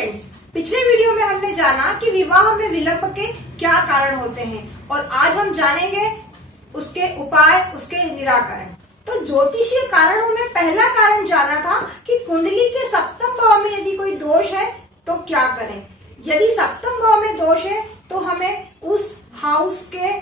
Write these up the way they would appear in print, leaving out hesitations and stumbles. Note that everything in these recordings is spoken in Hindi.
फ्रेंड्स, पिछले वीडियो में हमने जाना कि विवाह में विलंब के क्या कारण होते हैं और आज हम जानेंगे उसके उपाय, उसके निराकरण। तो ज्योतिषीय कारणों में पहला कारण जाना था कि कुंडली के सप्तम भाव में यदि कोई दोष है तो क्या करें। यदि सप्तम भाव में दोष है तो हमें उस हाउस के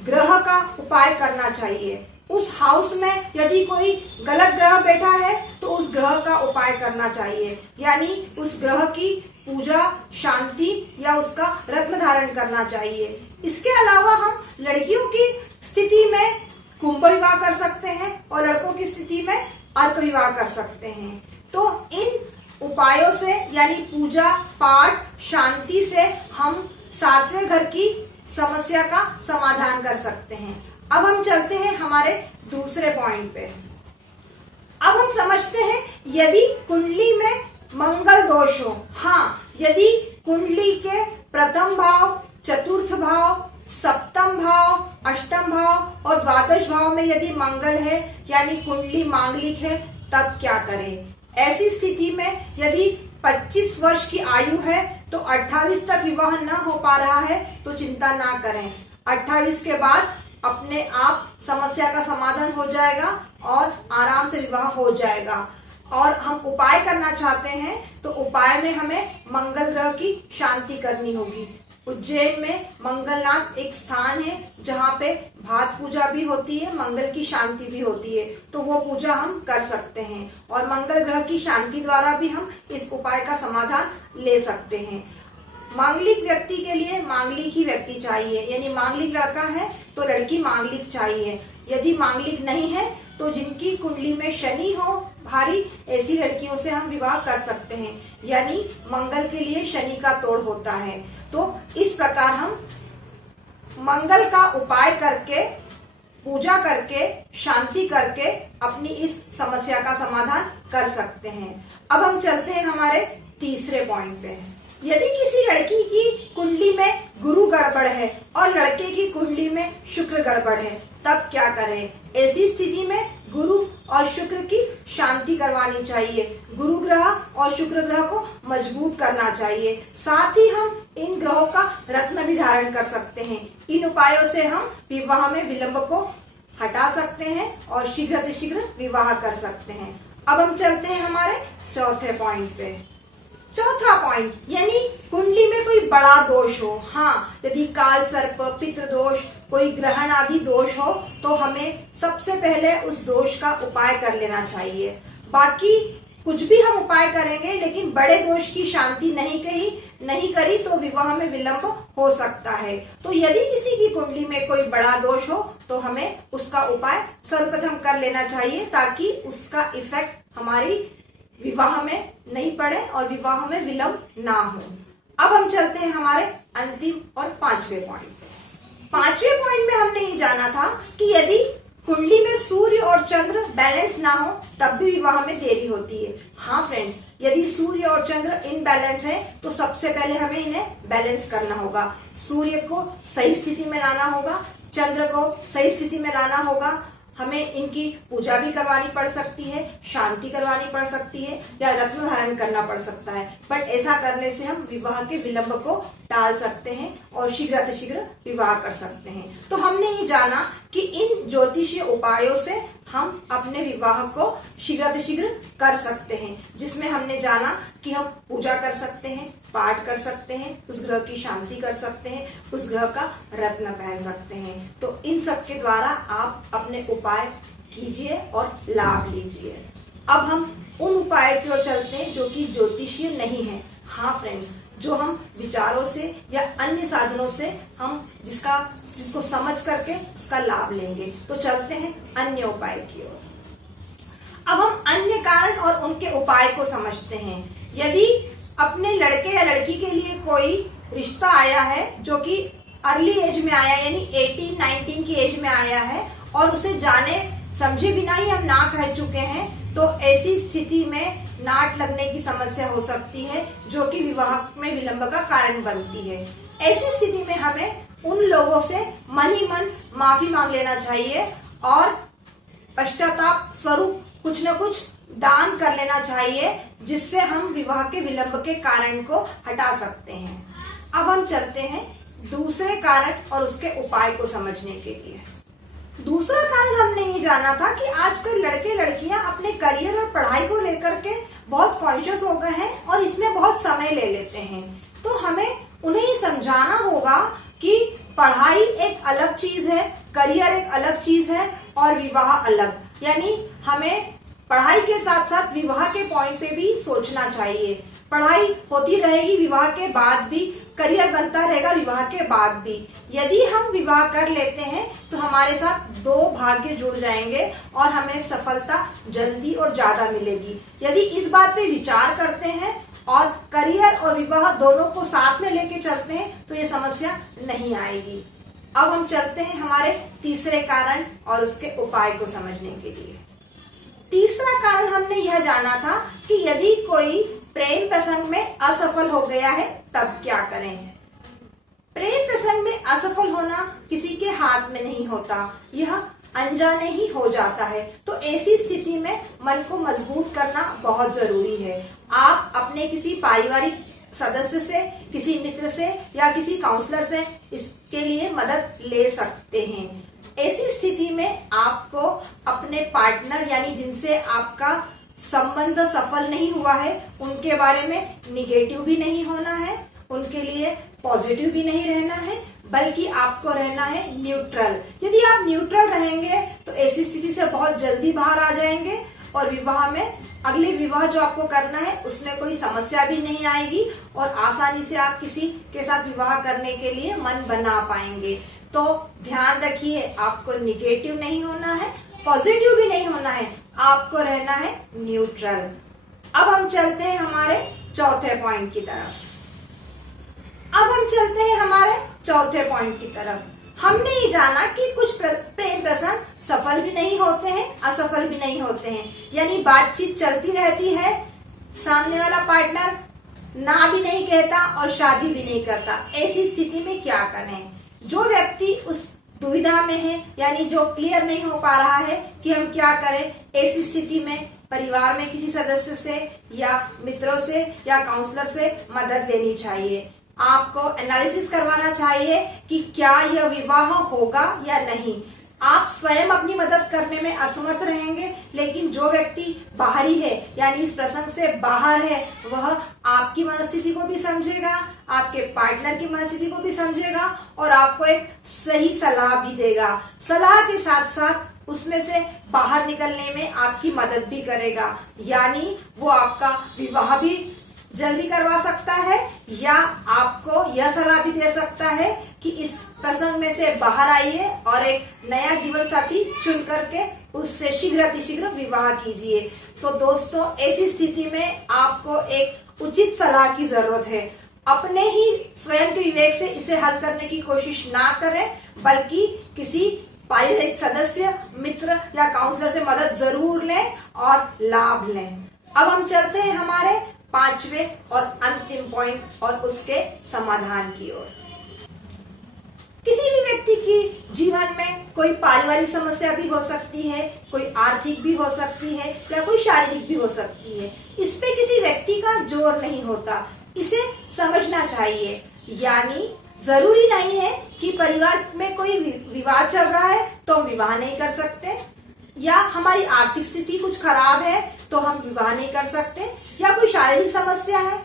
ग्रह का उपाय करना चाहिए। उस हाउस में यदि कोई गलत ग्रह बैठा है तो उस ग्रह का उपाय करना चाहिए, यानी उस ग्रह की पूजा, शांति या उसका रत्न धारण करना चाहिए। इसके अलावा हम लड़कियों की स्थिति में कुंभ विवाह कर सकते हैं और लड़कों की स्थिति में अर्क विवाह कर सकते हैं। तो इन उपायों से यानी पूजा पाठ शांति से हम सातवें घर की समस्या का समाधान कर सकते हैं। अब हम चलते हैं हमारे दूसरे पॉइंट पे। अब हम समझते हैं यदि कुंडली में मंगल दोष हो, हाँ, यदि कुंडली के प्रथम भाव, चतुर्थ भाव, सप्तम भाव, अष्टम भाव और द्वादश भाव में यदि मंगल है यानी कुंडली मांगलिक है, तब क्या करें। ऐसी स्थिति में यदि 25 वर्ष की आयु है तो 28 तक विवाह न हो पा रहा है तो चिंता ना करें। 28 के बाद अपने आप समस्या का समाधान हो जाएगा और आराम से विवाह हो जाएगा। और हम उपाय करना चाहते हैं तो उपाय में हमें मंगल ग्रह की शांति करनी होगी। उज्जैन में मंगलनाथ एक स्थान है जहाँ पे भात पूजा भी होती है, मंगल की शांति भी होती है, तो वो पूजा हम कर सकते हैं और मंगल ग्रह की शांति द्वारा भी हम इस उपाय का समाधान ले सकते हैं। मांगलिक व्यक्ति के लिए मांगलिक ही व्यक्ति चाहिए, यानी मांगलिक लड़का है तो लड़की मांगलिक चाहिए। यदि मांगलिक नहीं है तो जिनकी कुंडली में शनि हो भारी, ऐसी लड़कियों से हम विवाह कर सकते हैं, यानी मंगल के लिए शनि का तोड़ होता है। तो इस प्रकार हम मंगल का उपाय करके, पूजा करके, शांति करके अपनी इस समस्या का समाधान कर सकते हैं। अब हम चलते हैं हमारे तीसरे पॉइंट पे। यदि किसी लड़की की कुंडली में गुरु गड़बड़ है और लड़के की कुंडली में शुक्र गड़बड़ है, तब क्या करें। ऐसी स्थिति में गुरु और शुक्र की शांति करवानी चाहिए। गुरु ग्रह और शुक्र ग्रह को मजबूत करना चाहिए। साथ ही हम इन ग्रहों का रत्न भी धारण कर सकते हैं। इन उपायों से हम विवाह में विलंब को हटा सकते हैं और शीघ्र विवाह कर सकते हैं। अब हम चलते हैं हमारे चौथे पॉइंट पे। चौथा पॉइंट यानी कुंडली में कोई बड़ा दोष हो, हाँ, यदि काल सर्प, पितृ दोष, कोई ग्रहण आदि दोष हो तो हमें सबसे पहले उस दोष का उपाय कर लेना चाहिए। बाकी कुछ भी हम उपाय करेंगे लेकिन बड़े दोष की शांति नहीं करी तो विवाह में विलंब हो सकता है। तो यदि किसी की कुंडली में कोई बड़ा दोष हो तो हमें उसका उपाय सर्वप्रथम कर लेना चाहिए ताकि उसका इफेक्ट हमारी विवाह में नहीं पड़े और विवाह में विलंब ना हो। अब हम चलते हैं हमारे अंतिम और पांचवें पॉइंट पे। पांचवें पॉइंट में हमने ये जाना था कि यदि कुंडली में सूर्य और चंद्र बैलेंस ना हो तब भी विवाह में देरी होती है। हाँ फ्रेंड्स, यदि सूर्य और चंद्र इनबैलेंस है तो सबसे पहले हमें इन्हें बैलेंस करना होगा। सूर्य को सही स्थिति में लाना होगा, चंद्र को सही स्थिति में लाना होगा। हमें इनकी पूजा भी करवानी पड़ सकती है, शांति करवानी पड़ सकती है या रत्न धारण करना पड़ सकता है, बट ऐसा करने से हम विवाह के विलंब को टाल सकते हैं और शीघ्र विवाह कर सकते हैं। तो हमने ये जाना कि इन ज्योतिषीय उपायों से हम अपने विवाह को शीघ्र कर सकते हैं, जिसमें हमने जाना कि हम पूजा कर सकते हैं, पाठ कर सकते हैं, उस ग्रह की शांति कर सकते हैं, उस ग्रह का रत्न पहन सकते हैं। तो इन सब के द्वारा आप अपने उपाय कीजिए और लाभ लीजिए। अब हम उन उपाय की ओर चलते हैं जो कि ज्योतिषीय नहीं है। हाँ फ्रेंड्स, जो हम विचारों से या अन्य साधनों से हम जिसको समझ करके उसका लाभ लेंगे। तो चलते हैं अन्य उपाय की ओर। अब हम अन्य कारण और उनके उपाय को समझते हैं। यदि अपने लड़के या लड़की के लिए कोई रिश्ता आया है जो कि अर्ली एज में आया यानी 18-19 की एज में आया है और उसे जाने समझे बिना ही हम ना कह चुके हैं, तो ऐसी स्थिति में नाट लगने की समस्या हो सकती है जो कि विवाह में विलंब का कारण बनती है। ऐसी स्थिति में हमें उन लोगों से मन ही मन माफी मांग लेना चाहिए और पश्चाताप स्वरूप कुछ न कुछ दान कर लेना चाहिए, जिससे हम विवाह के विलंब के कारण को हटा सकते हैं। अब हम चलते हैं दूसरे कारण और उसके उपाय को समझने के लिए। दूसरा कारण हमने ये जाना था कि आजकल लड़के लड़कियां अपने करियर और पढ़ाई को लेकर के बहुत कॉन्शियस हो गए हैं और इसमें बहुत समय ले लेते हैं। तो हमें उन्हें ये समझाना होगा कि पढ़ाई एक अलग चीज है, करियर एक अलग चीज है और विवाह अलग। यानी हमें पढ़ाई के साथ साथ विवाह के पॉइंट पे भी सोचना चाहिए। पढ़ाई होती रहेगी विवाह के बाद भी, करियर बनता रहेगा विवाह के बाद भी। यदि हम विवाह कर लेते हैं तो हमारे साथ दो भाग्य जुड़ जाएंगे और हमें सफलता जल्दी और ज्यादा मिलेगी। यदि इस बात पे विचार करते हैं और करियर और विवाह दोनों को साथ में लेके चलते हैं तो ये समस्या नहीं आएगी। अब हम चलते हैं हमारे तीसरे कारण और उसके उपाय को समझने के लिए। तीसरा कारण हमने यह जाना था कि यदि कोई प्रेम प्रसंग में असफल हो गया है तब क्या करें। प्रेम प्रसंग में असफल होना किसी के हाथ में नहीं होता, यह अनजाने ही हो जाता है। तो ऐसी स्थिति में मन को मजबूत करना बहुत जरूरी है। आप अपने किसी पारिवारिक सदस्य से, किसी मित्र से या किसी काउंसलर से इसके लिए मदद ले सकते हैं। ऐसी स्थिति में आपको अपने पार्टनर यानी जिनसे आपका संबंध सफल नहीं हुआ है उनके बारे में निगेटिव भी नहीं होना है, उनके लिए पॉजिटिव भी नहीं रहना है, बल्कि आपको रहना है न्यूट्रल। यदि आप न्यूट्रल रहेंगे तो ऐसी स्थिति से बहुत जल्दी बाहर आ जाएंगे और विवाह में, अगले विवाह जो आपको करना है उसमें कोई समस्या भी नहीं आएगी और आसानी से आप किसी के साथ विवाह करने के लिए मन बना पाएंगे। तो ध्यान रखिए, आपको निगेटिव नहीं होना है, पॉजिटिव भी नहीं होना है, आपको रहना है न्यूट्रल। अब हम चलते हैं हमारे चौथे पॉइंट की तरफ। हमने ये जाना कि कुछ प्रेम प्रसंग सफल भी नहीं होते हैं, असफल भी नहीं होते हैं। यानी बातचीत चलती रहती है, सामने वाला पार्टनर ना भी नहीं कहता और शादी भी नहीं करता। ऐसी स्थिति में क्या करें? जो व्यक्ति उस दुविधा में है, यानी जो क्लियर नहीं हो पा रहा है कि हम क्या करें, ऐसी स्थिति में परिवार में किसी सदस्य से या मित्रों से या काउंसलर से मदद लेनी चाहिए। आपको एनालिसिस करवाना चाहिए कि क्या यह विवाह होगा या नहीं। आप स्वयं अपनी मदद करने में असमर्थ रहेंगे, लेकिन जो व्यक्ति बाहरी है यानी इस प्रसंग से बाहर है वह आपकी मनस्थिति को भी समझेगा, आपके पार्टनर की मनस्थिति को भी समझेगा और आपको एक सही सलाह भी देगा। सलाह के साथ साथ उसमें से बाहर निकलने में आपकी मदद भी करेगा। यानी वो आपका विवाह भी जल्दी करवा सकता है या आपको यह सलाह भी दे सकता है कि इस प्रसंग में से बाहर आइए और एक नया जीवन साथी चुन करके उससे शीघ्र अतिशीघ्र विवाह कीजिए। तो दोस्तों, ऐसी स्थिति में आपको एक उचित सलाह की जरूरत है। अपने ही स्वयं के विवेक से इसे हल करने की कोशिश ना करें, बल्कि किसी पारिवारिक सदस्य, मित्र या काउंसलर से मदद जरूर लें और लाभ लें। अब हम चलते हैं हमारे पांचवें और अंतिम पॉइंट और उसके समाधान की ओर। किसी भी व्यक्ति की जीवन में कोई पारिवारिक समस्या भी हो सकती है, कोई आर्थिक भी हो सकती है या कोई शारीरिक भी हो सकती है। इस पे किसी व्यक्ति का जोर नहीं होता, इसे समझना चाहिए। यानी जरूरी नहीं है कि परिवार में कोई विवाद चल रहा है तो हम विवाह नहीं कर सकते, या हमारी आर्थिक स्थिति कुछ खराब है तो हम विवाह नहीं कर सकते, या कोई शारीरिक समस्या है।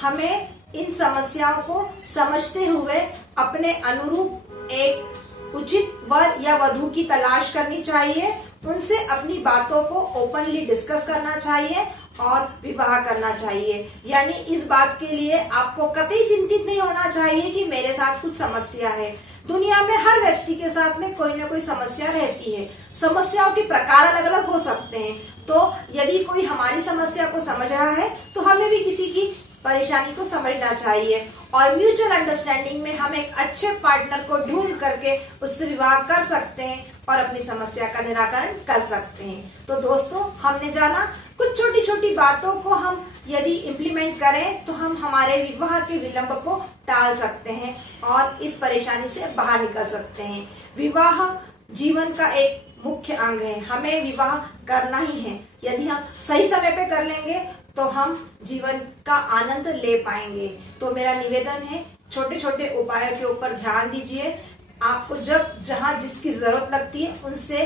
हमें इन समस्याओं को समझते हुए अपने अनुरूप एक उचित वर या वधू की तलाश करनी चाहिए, उनसे अपनी बातों को ओपनली डिस्कस करना चाहिए और विवाह करना चाहिए। यानी इस बात के लिए आपको कतई चिंतित नहीं होना चाहिए कि मेरे साथ कुछ समस्या है। दुनिया में हर व्यक्ति के साथ में कोई ना कोई समस्या रहती है। समस्याओं के प्रकार अलग अलग हो सकते हैं। तो यदि कोई हमारी समस्या को समझ रहा है तो हमें भी किसी की परेशानी को समझना चाहिए और म्यूचुअल अंडरस्टैंडिंग में हम एक अच्छे पार्टनर को ढूंढ करके उससे विवाह कर सकते हैं और अपनी समस्या का निराकरण कर सकते हैं। तो दोस्तों, हमने जाना कुछ छोटी छोटी बातों को हम यदि इम्प्लीमेंट करें तो हम हमारे विवाह के विलंब को टाल सकते हैं और इस परेशानी से बाहर निकल सकते हैं। विवाह जीवन का एक मुख्य अंग है। हमें विवाह करना ही है। यदि हम सही समय पे कर लेंगे तो हम जीवन का आनंद ले पाएंगे। तो मेरा निवेदन है, छोटे छोटे उपायों के ऊपर ध्यान दीजिए। आपको जब जहां जिसकी जरूरत लगती है उनसे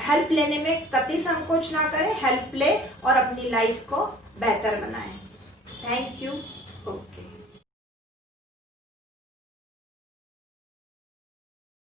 हेल्प लेने में कतई संकोच ना करें। हेल्प ले और अपनी लाइफ को बेहतर बनाएं। Thank you.